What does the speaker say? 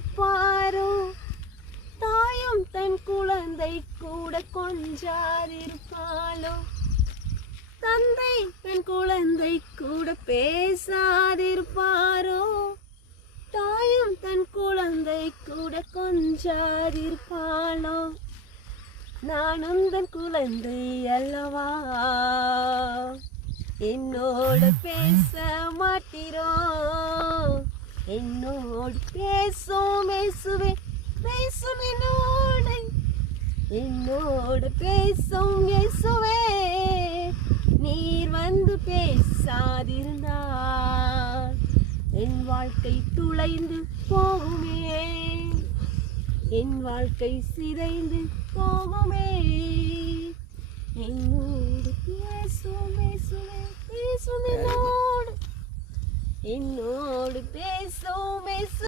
இருப்பாரோ? தாயும் தன் குழந்தை கூட கொஞ்சாதிருப்பாளோ? தந்தை தன் குழந்தை கூட பேசாதிருப்பாரோ? தாயும் தன் குழந்தை கூட கொஞ்சாதிருப்பாளோ? நான் உந்தன் குழந்தை அல்லவா, என்னோடு பேச மாட்டீரோ? என்னோடு பேசும் இயேசுவே, பேசும் என்னோடு, என்னோடு பேசும் இயேசுவே. நீர் வந்து பேசாதிருந்தால் என் வாழ்க்கை துளைந்து போகுமே, என் வாழ்க்கை சிதைந்து போகுமே. என்னோடு பேசும் இயேசுவே, பேசும் என்னோடு, என்னோடு பேசும் இயேசுவே.